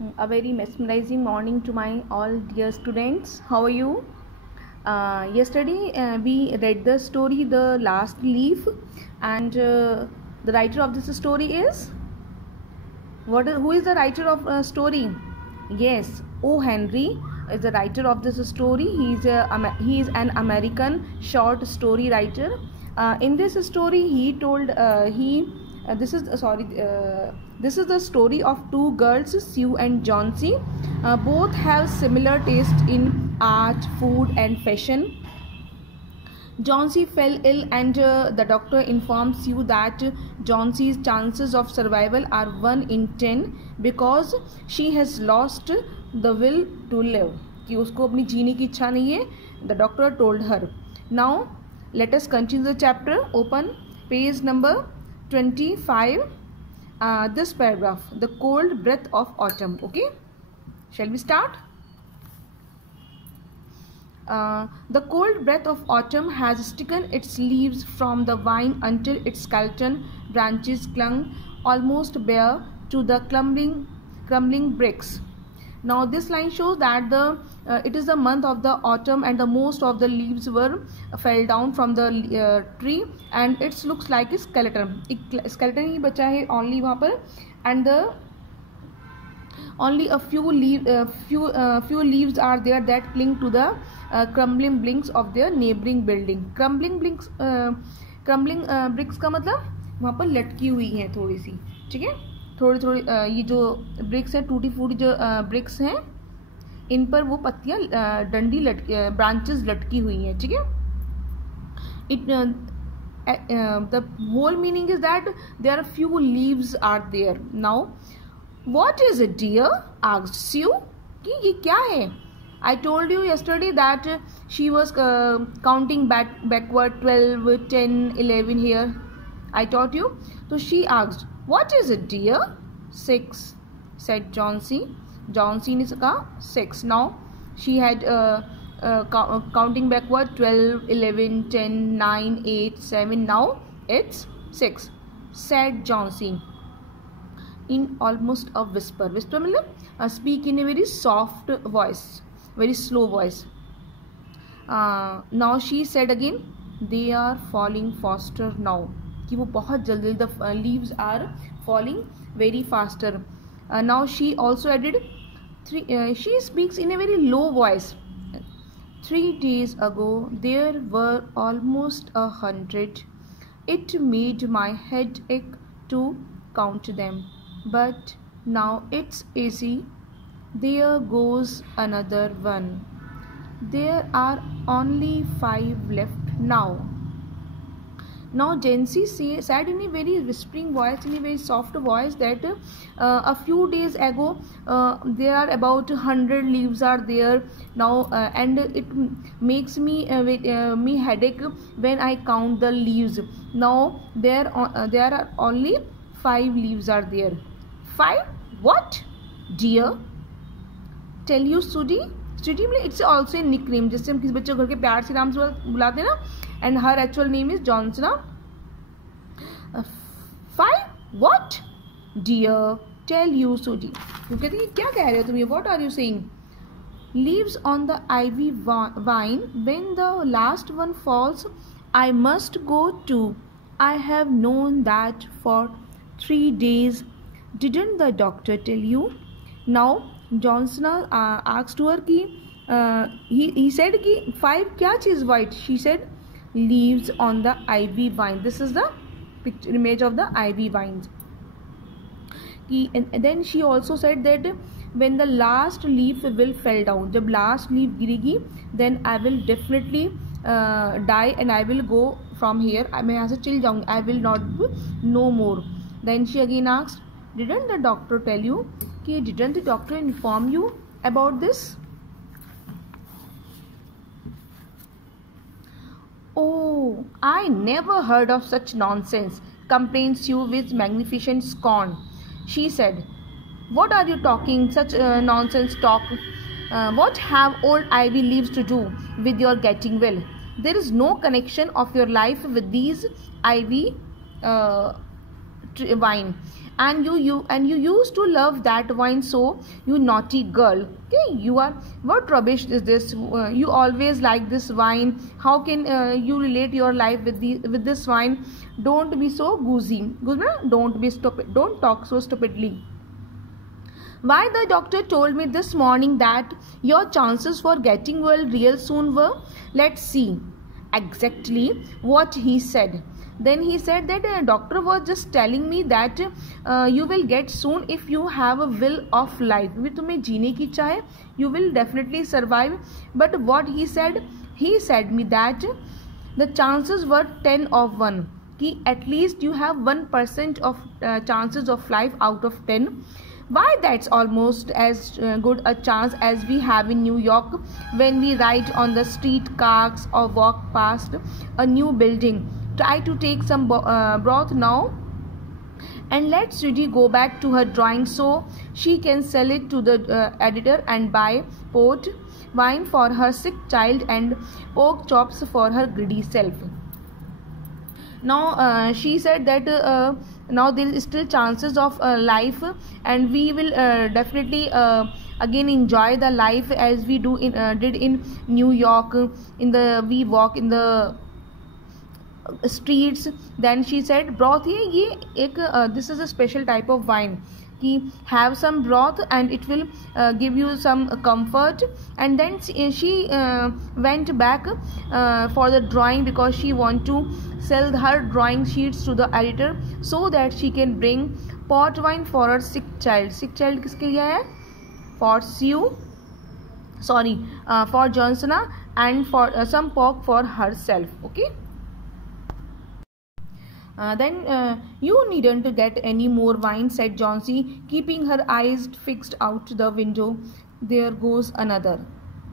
A very mesmerizing morning to my all dear students. How are you? Yesterday we read the story The Last Leaf, and the writer of this story is who is the writer of story? Yes, O. Henry is the writer of this story. He is an American short story writer. In this story, he told this is this is the story of two girls, Sue and Johnsy. Both have similar taste in art, food, and fashion. Johnsy fell ill, and the doctor informs you that Johnsy's chances of survival are 1 in 10 because she has lost the will to live. कि उसको अपनी जीने की इच्छा नहीं है. The doctor told her. Now let us continue the chapter. Open page number 25. This paragraph, the cold breath of autumn. Okay, shall we start? The cold breath of autumn has sticken its leaves from the vine until its skeleton branches clung almost bare to the crumbling bricks. Now this line shows that it is the month of the autumn and the most of the leaves fell down from the tree, and it looks like a skeleton. एक skeleton ही बचा है only वहाँ पर, and the only a few leaves are there that cling to the crumbling bricks of their neighboring building. Crumbling bricks का मतलब वहाँ पर लटकी हुई हैं थोड़ी सी, ठीक है, थोड़ी ये जो ब्रिक्स हैं, टूटी फूटी जो ब्रिक्स हैं, इन पर वो पत्तियाँ डंडी ब्रांचेस लटकी हुई हैं, ठीक है. The whole meaning is that there are few leaves are there. Now what is it, dear? Asked Sue. कि ये क्या है? I told you yesterday that she was counting backward 12, 10, 11 here. I taught you. So she asked, what is it, dear? 6, said Johnsy. Johnsy ने कहा 6. Now she had counting backward 12, 11, 10, 9, 8, 7. Now it's 6, said Johnsy. In almost a whisper. Whisper मतलब speak in a very soft voice, very slow voice. Now she said again, they are falling faster now. कि वो बहुत जल्दी, the leaves are falling very faster. Now she also added, she speaks in a very low voice. 3 days ago there were almost 100. It made my head ache to count them. But now it's easy. There goes another one. There are only 5 left now. Now Johnsy said in a very whispering voice, in a very soft voice, that a few days ago there are about 100 leaves are there now, and it makes me headache when I count the leaves. Now there are only 5 leaves are there. 5? What, dear? Tell you, Sudi. Sudi means it's also a nickname. जैसे हम किसी बच्चे को घर के प्यार से नाम से बुलाते हैं ना. And her actual name is Johnsona. 5? What, dear? Tell you, Sudi. वो कहती है क्या कह रहे हो तुम ये? What are you saying? Leaves on the ivy vine. When the last one falls, I must go too. I have known that for 3 days. Didn't the doctor tell you? Now Johnsona asked her कि he said कि 5 क्या चीज़ white? She said leaves on the ivy vine. This is the picture image of the ivy vines. And then she also said that when the last leaf will fall down, जब last leaf गिरेगी, then I will definitely die and I will go from here. मैं यहाँ से चल जाऊँगी. I will not no more. Then she again asked, didn't the doctor tell you? कि didn't the doctor inform you about this? Oh, I never heard of such nonsense, complained Sue with magnificent scorn. She said, what are you talking such nonsense talk? What have old ivy leaves to do with your getting well? There is no connection of your life with these ivy wine, and you used to love that wine so, you naughty girl. Okay, you are, what rubbish is this? You always like this wine. How can you relate your life with this wine? Don't be so goosey. Don't be stupid. Don't talk so stupidly. Why, the doctor told me this morning that your chances for getting well real soon were. Let's see. Exactly what he said. Then he said that doctor was just telling me that you will get soon if you have a will of life. भी तुम्हें जीने की चाहे, you will definitely survive. But what he said me that the chances were 10 of 1. कि at least you have 1% of chances of life out of 10. Why, that's almost as good a chance as we have in New York when we ride on the street cars or walk past a new building. Try to take some broth now, and let Judy go back to her drawing so she can sell it to the editor and buy port wine for her sick child and pork chops for her greedy self. Now she said that now there is still chances of life, and we will definitely again enjoy the life as we did in New York. We walk in the streets. Then she said broth this is a special type of wine. Have some broth and it will give you some comfort. And then she went back for the drawing because she want to sell her drawing sheets to the editor so that she can bring port wine for her sick child. Sick child किसके लिए है? For Sue, sorry, for Johnsona, and for some pork for herself. Okay. Then you needn't get any more wine, said Johnsy, keeping her eyes fixed out the window. There goes another.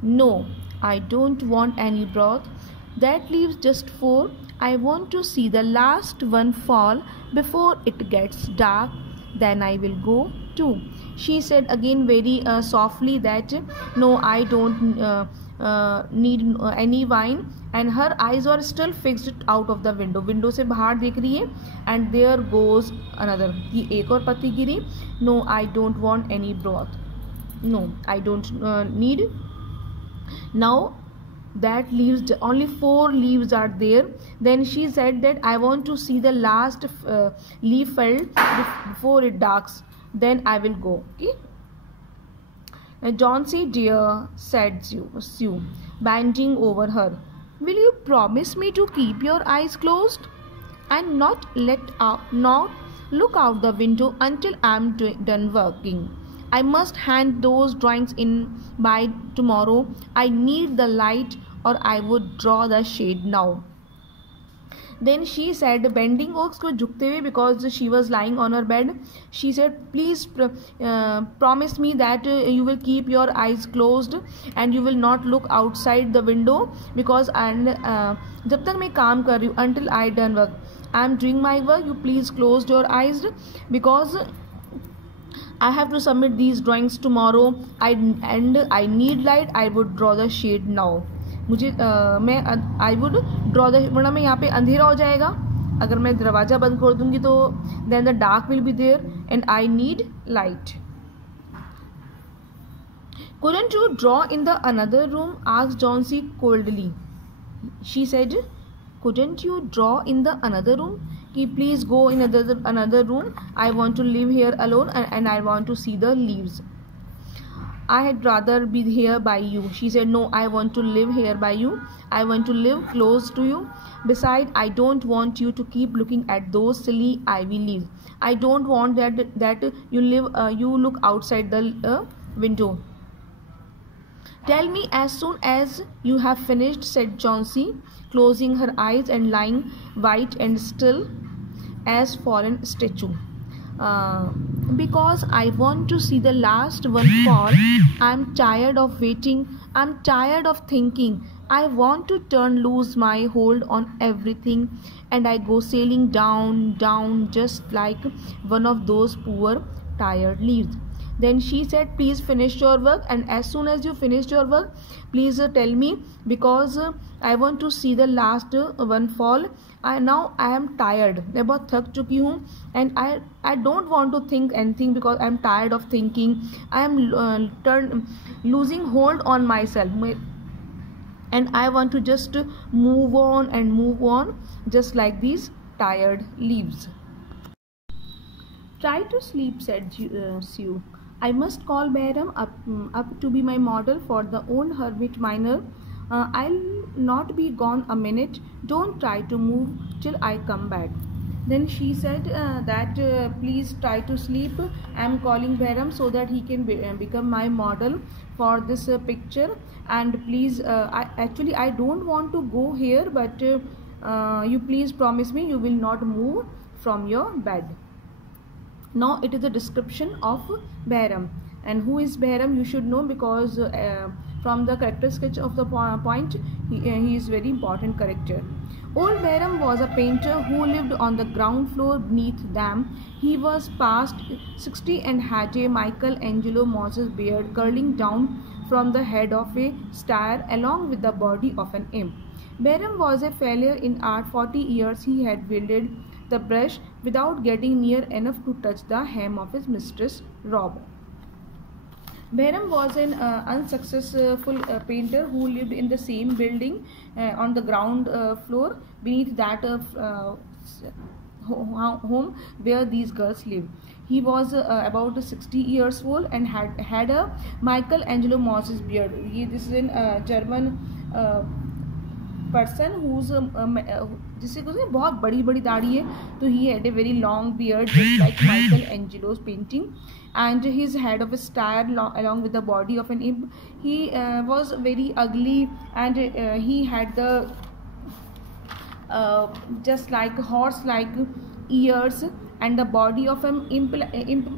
No, I don't want any broth. That leaves just 4. I want to see the last one fall before it gets dark. Then I will go too. She said again very softly that no, I don't need any wine. And her eyes were still fixed out of the window. Window से बाहर देख रही है. And there goes another. ये एक और पत्ती गिरी. No, I don't want any broth. No, I don't need. Now that leaves, only 4 leaves are there. Then she said that I want to see the last leaf fell before it darks. Then I will go. Okay. Johnsy dear, said Sue, bending over her. Will you promise me to keep your eyes closed and not look out the window until I am done working? I must hand those drawings in by tomorrow. I need the light or I would draw the shade now. Then she said, bending over को झुकते हुए, because she was lying on her bed, she said, please promise me that you will keep your eyes closed and you will not look outside the window, because जब तक मैं काम कर रही हूँ, until I done work, I am doing my work, you please close your eyes because I have to submit these drawings tomorrow. I need light. I would draw the shade now. मुझे I would draw the, वरना मैं यहाँ पे अंधेरा हो जाएगा. अगर मैं दरवाज़ा बंद कर दूँगी तो then the dark will be there and I need light. Couldn't you draw in the another room? Asked Johnsy coldly. She said, couldn't you draw in the another room? Please go in another room. I want to live here alone and I want to see the leaves. I had rather be here by you. She said, no, I want to live here by you. I want to live close to you. Besides, I don't want you to keep looking at those silly ivy leaves. I don't want that you look outside the window. Tell me as soon as you have finished, said Johnsy, closing her eyes and lying white and still as fallen statue. Because I want to see the last one fall. I'm tired of waiting. I'm tired of thinking. I want to turn loose my hold on everything and I go sailing down, down just like one of those poor tired leaves. Then she said, please finish your work, and as soon as you finished your work, please tell me, because I want to see the last one fall. Now I am tired, मैं बहुत थक चुकी हूँ, and I don't want to think anything because I am tired of thinking. I am losing hold on myself, and I want to just move on just like these tired leaves. Try to sleep, said Sue. I must call Behram up to be my model for the old hermit miner. I'll not be gone a minute. Don't try to move till I come back. Then she said that please try to sleep. I'm calling Behram so that he can become my model for this picture. And please, I don't want to go here, but you please promise me you will not move from your bed. Now it is a description of Behram. And who is Behram? You should know, because from the character sketch of the point, he is very important character. Old Behram was a painter who lived on the ground floor beneath them. He was past 60 and had a Michelangelo Moses beard curling down from the head of a star along with the body of an imp. Behram was a failure in art. 40 years he had wielded the brush without getting near enough to touch the hem of his mistress Rob. Behram was an unsuccessful painter who lived in the same building on the ground floor beneath that home where these girls lived. He was about 60 years old and had a Michelangelo Moses beard. This is a German person who's जिससे कुछ बहुत बड़ी बड़ी दाढ़ी है, तो he had a very long beard just like Michelangelo's painting, and his head of a star along with the body of an imp. He was very ugly, and he had the just like horse-like ears and the body of an imp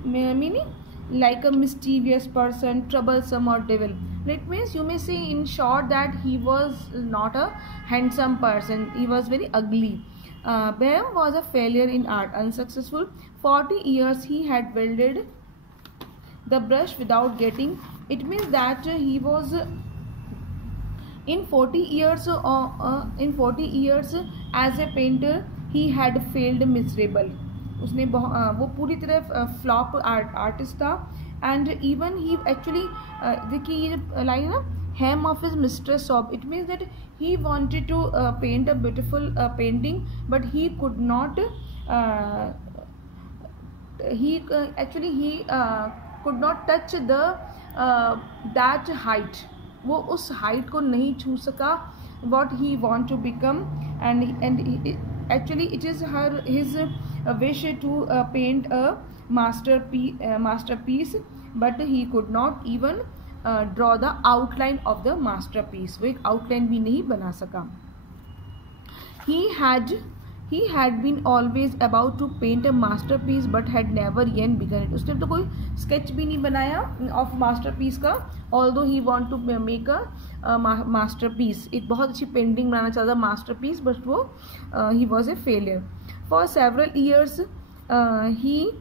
meaning like a mischievous person, troublesome or devil. It means you may say in short that he was not a handsome person. He was very ugly. Behram was a failure in art, unsuccessful. 40 years he had wielded the brush without getting. It means that he was in 40 years as a painter he had failed miserable. उसने वो पूरी तरह flop artist था. And even he actually देखिए ये line ना, hem of his mistress Rob. It means that he wanted to paint a beautiful painting, but he could not could not touch the that height. वो उस height को नहीं छू सका what he want to become, and actually it is his wish to paint a masterpiece, but he could not even draw the outline of the masterpiece. वो एक outline भी नहीं बना सका. He had been always about to paint a masterpiece but had never yet begun it. उसने तो कोई sketch भी नहीं बनाया of masterpiece का, although he want to make a masterpiece. एक बहुत अच्छी painting बनाना चाहता था masterpiece, but वो he was a failure. For several years he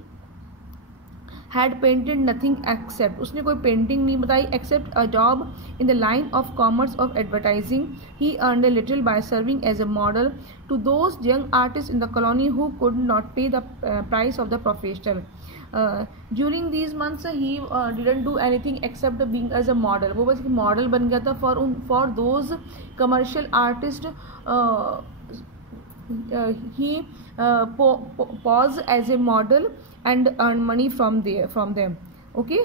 had painted nothing except, उसने कोई painting नहीं बताई except a job in the line of commerce of advertising. He earned a little by serving as a model to those young artists in the colony who could not pay the price of the professional. During these months he didn't do anything except being as a model. वो बस model बन गया था for those commercial artists. He posed as a model and earn money from them. Okay,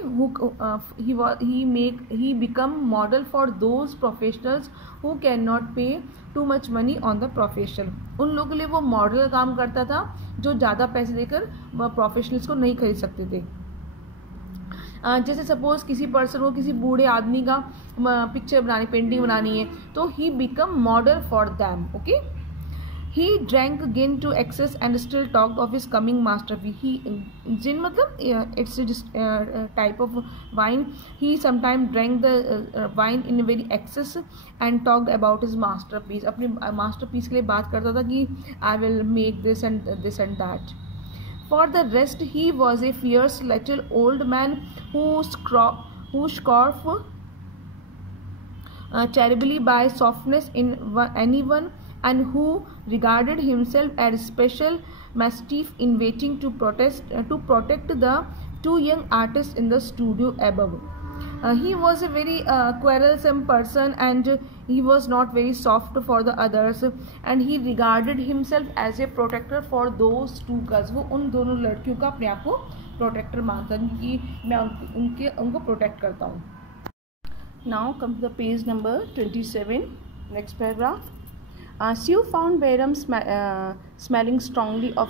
he become model for those professionals who cannot pay too much money on the professional. उन लोगों के लिए वो model काम करता था जो ज़्यादा पैसे देकर प्रोफेशनल्स को नहीं खरीद सकते थे. जैसे सपोज किसी पर्सन को किसी बूढ़े आदमी का पिक्चर बनानी, पेंटिंग बनानी है, तो he become model for them. Okay, he drank again to excess and still talked of his coming masterpiece. Gin matlab it's a type of wine. He sometimes drank the wine in a very excess and talked about his masterpiece. अपने masterpiece के लिए बात करता था कि I will make this and that. For the rest, he was a fierce little old man who scoffed terribly by softness in anyone, and who regarded himself as special mastiff in waiting to protect the two young artists in the studio above. He was a very quarrelsome person, and he was not very soft for the others, and he regarded himself as a protector for those two girls. वो उन दोनों लड़कियों का अपने आप को protector मानता है कि मैं उनको प्रोटेक्ट करता हूँ. Now come to the page number 27. Next paragraph. Sue found Bayram smelling strongly of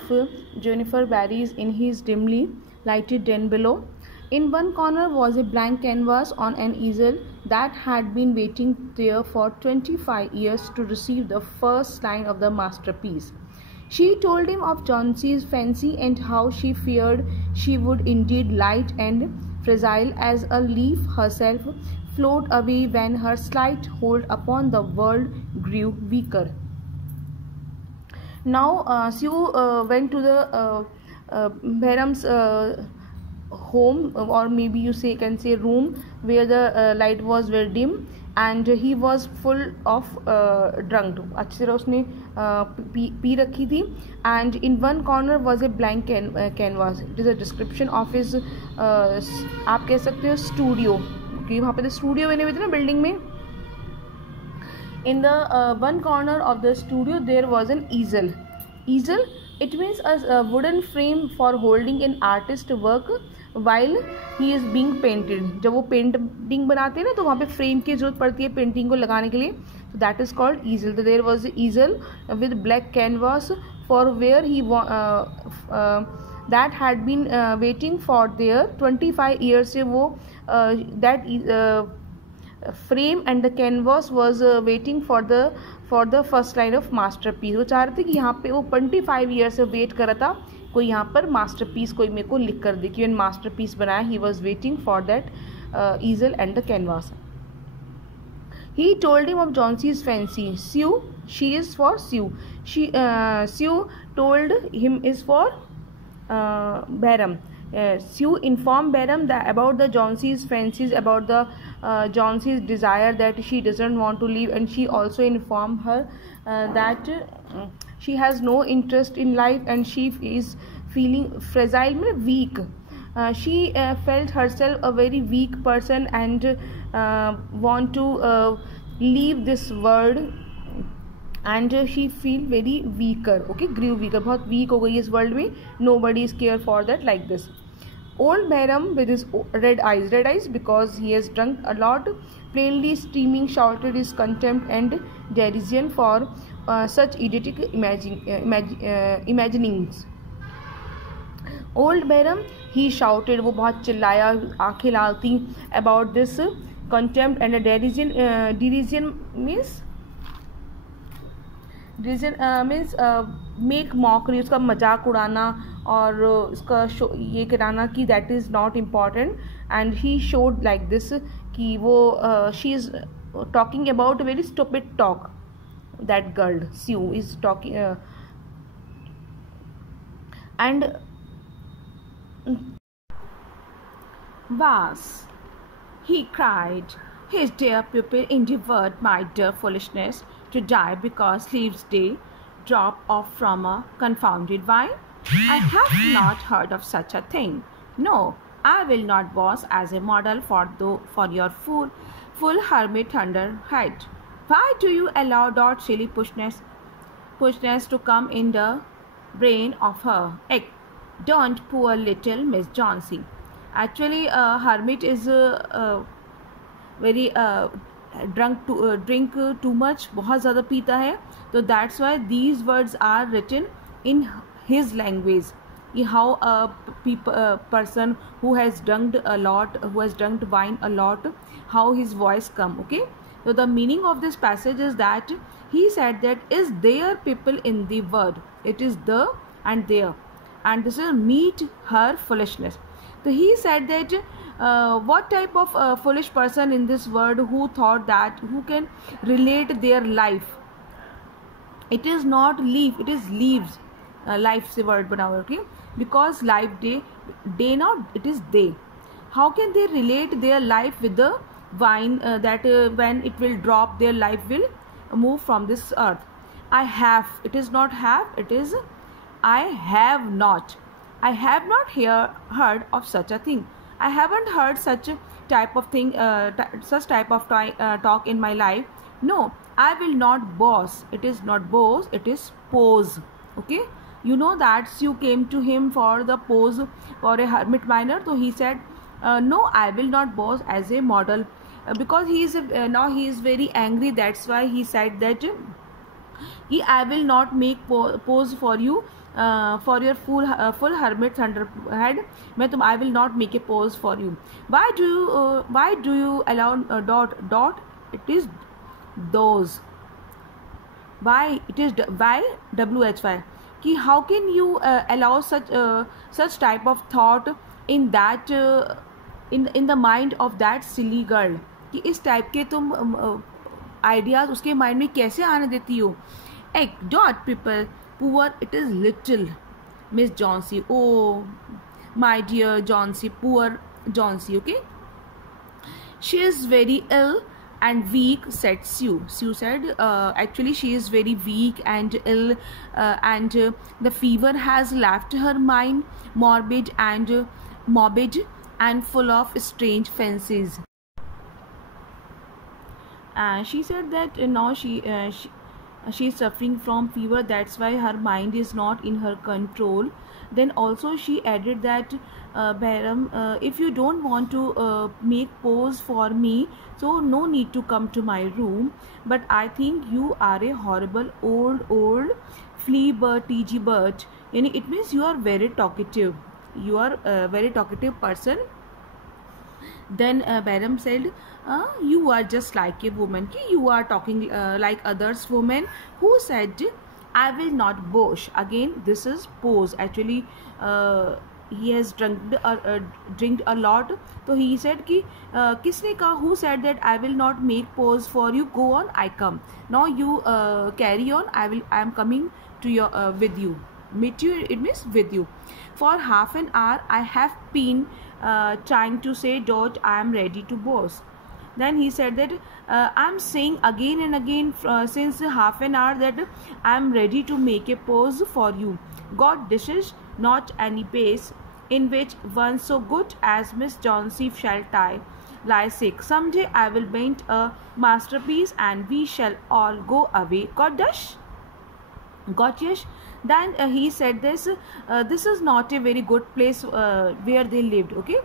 juniper berries in his dimly lighted den below. In one corner was a blank canvas on an easel that had been waiting there for 25 years to receive the first line of the masterpiece. She told him of Chauncey's fancy and how she feared she would indeed, light and fragile as a leaf herself, float away when her slight hold upon the world grew weaker. Now Sue went to the Bayram's home, or maybe you can say room, where the light was very dim, and he was full of drunk. अच्छी तरह उसने P रखी थी. And in one corner was a blank canvas. It is a description of his आप कह सकते हो studio, क्योंकि वहाँ पे तो स्टूडियो बने हुए थे ना बिल्डिंग में. In the one corner of the studio there was an easel. Easel, it means a wooden frame for holding an artist's work while he is being painted. जब वो पेंटिंग बनाते हैं ना तो वहाँ पे फ्रेम की जरूरत पड़ती है पेंटिंग को लगाने के लिए. So that is called easel. So there was an easel with black canvas for where he that had been waiting for there 25 years से वो that frame and the canvas was waiting for the first line of masterpiece. वो चाह रहे थे कि यहाँ पे वो 25 years से वेट कर रहा था कोई यहाँ पर मास्टरपीस कोई मेरे को लिख कर दे कि मैंने मास्टरपीस बनाया. He was waiting for that easel and the canvas. He told him of Chauncey's fancy. Sue, she is for Sue. Sue told him is for Bayram. Sue informed Bayram about the Chauncey's fancies, about the Chauncey's desire that she doesn't want to leave, and she also informed her that she has no interest in life and she is feeling fragile, weak. She felt herself a very weak person and want to leave this world, and she feel very weaker. Okay, grew weaker, बहुत weak हो गई इस world में. Nobody is care for that like this. Old Bayram with his red eyes because he has drunk a lot, plainly streaming, shouted his contempt and derision for such idiotic imaginings. Old Bayram, he shouted, वो बहुत चिल्लाया, आंखें लाल थी, about this contempt and derision. Derision means make mockery, उसका मजाक उड़ाना और उसका ये कराना कि that is not important. And he showed like this कि वो she is talking about very stupid talk. That girl Sue is talking and Was, he cried, his dear pupil endeavored my dear foolishness to die because Leaves Day drop off from a confounded wine? I have not heard of such a thing. No, I will not pose as a model for your full hermit thunderhead. Why do you allow that silly pushness to come in the brain of her? Don't, poor little Miss Chauncey. Actually, hermit is very drink too much, बहुत ज़्यादा पीता है, तो that's why these words are written in his language. How a person who has drunk a lot, who has drunk wine a lot, how his voice come. Okay, so the meaning of this passage is that he said that is there people in the world, it is the and there, and this is meet her foolishness. So he said that what type of foolish person in this world who thought that who can relate their life. It is not leaf, it is leaves. Life से word बनाओ. Okay, because life day now it is they. How can they relate their life with the vine that when it will drop, their life will move from this earth? I have, it is not have, it is I have not. I have not heard of such a thing. I haven't heard such a type of thing, such type of talk in my life. No, I will not boss. It is not boss, it is pose. Okay, you know that you came to him for the pose for a hermit miner. So he said, no, I will not pose as a model, because he is now he is very angry. That's why he said that I will not make pose for you, for your full hermit's head. I will not make a pose for you. Why do you allow dot? It is those. Why it is why why? कि how can you allow such type of thought in that in the mind of that silly girl? कि इस type के तुम ideas उसके mind में कैसे आने देती हो? एक dot people poor, it is little miss Johnsy. Oh my dear Johnsy, poor Johnsy. Okay, she is very ill and weak, said Sue. Sue said actually she is very weak and ill, and the fever has left her mind morbid and full of strange fancies. She said that now she is suffering from fever, that's why her mind is not in her control. Then also she added that Behram, if you don't want to make pose for me, so no need to come to my room, but I think you are a horrible old flea bird, TG bird. It means you are very talkative, you are a very talkative person. Then Behram said, you are just like a woman, you are talking like others women. Who said I will not bosh? Again, this is pose. Actually he has drank a lot, so he said कि किसने कहा, who said that I will not make pose for you? Go on, I come. Now you carry on. I am coming to your with you. Meet you, it means with you. For half an hour I have been trying to say dot I am ready to boss. Then he said that I'm saying again and again since half an hour that I'm ready to make a pose for you. God, this is not any pace in which one so good as Miss Jauncey shall lie sick. Someday I will paint a masterpiece and we shall all go away. Got yes? Then he said this is not a very good place where they lived. Okay,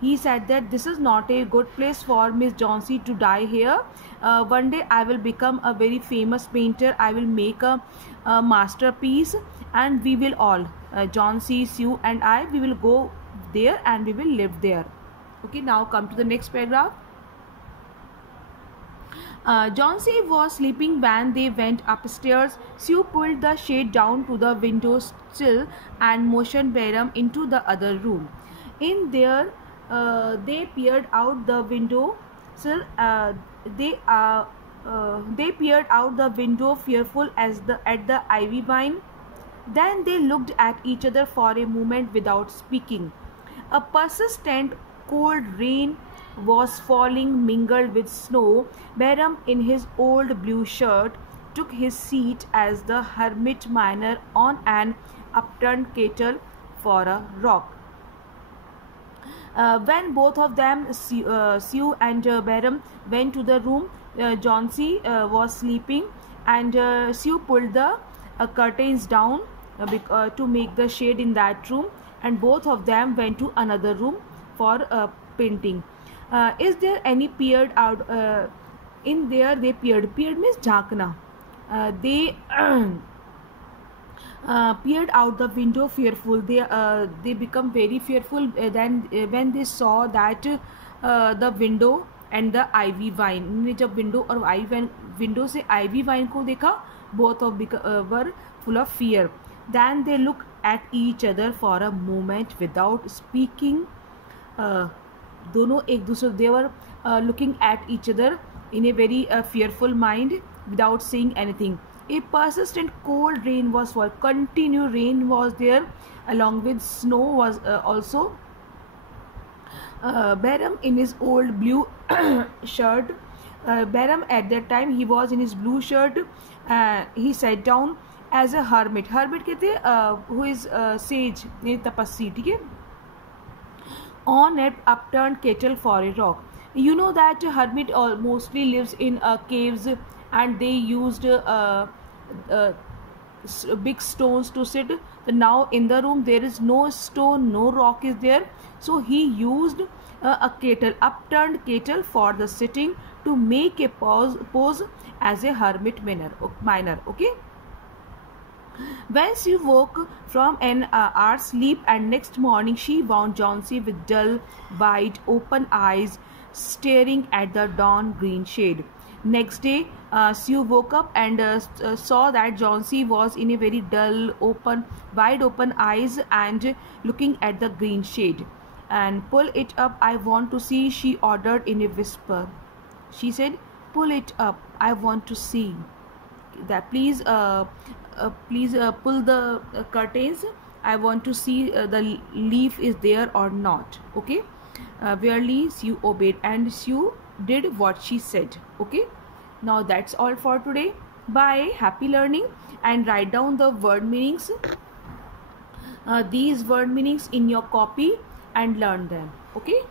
he said that this is not a good place for Miss Jauncey to die here. One day I will become a very famous painter. I will make a masterpiece and we will all Jauncey, Sue and I, we will go there and we will live there. Okay, now come to the next paragraph. Jauncey was sleeping when they went upstairs. Sue pulled the shade down to the window sill and motioned Behram into the other room. In there, they peered out the window sill. They peered out the window, fearful at the ivy vine. Then they looked at each other for a moment without speaking. A persistent cold rain was falling, mingled with snow. Behram, in his old blue shirt, took his seat as the hermit miner on an upturned kettle for a rock. When both of them, Sue and Behram, went to the room, Jauncey was sleeping, and Sue pulled the curtains down to make the shade in that room, and both of them went to another room for painting. Is there any peered out? In there they peered. Peered means jhankna. They peered out the window, fearful. They become very fearful then when they saw that the window and the ivy vine. जब window और window से ivy vine को देखा, both of were full of fear. Then they looked at each other for a moment without speaking. दोनों एक दूसरे, they were looking at each other in a very fearful mind without saying anything. A persistent cold rain was for continued rain was there, along with snow was also. Baram in his old blue shirt. Baram at that time he was in his blue shirt. He sat down as a hermit. Hermit कहते हैं who is sage, tapasvi, ठीक है? On an upturned kettle for a rock. You know that hermit mostly lives in caves, and they used big stones to sit. Now in the room there is no stone, no rock is there, so he used a kettle, upturned kettle, for the sitting, to make a pose as a hermit miner. Okay. When she woke from an hour's sleep, and next morning she found Johnsy with dull, wide open eyes staring at the dawn green shade. Next day, Sue woke up and saw that Johnsy was in a very dull, wide open eyes and looking at the green shade. And pull it up, I want to see, she ordered in a whisper. She said, pull it up, I want to see. That please pull the curtains, I want to see the leaf is there or not. Okay. Wearily Sue obeyed, and Sue did what she said. Okay. Now that's all for today. Bye. Happy learning. And write down the word meanings, these word meanings in your copy, and learn them. Okay.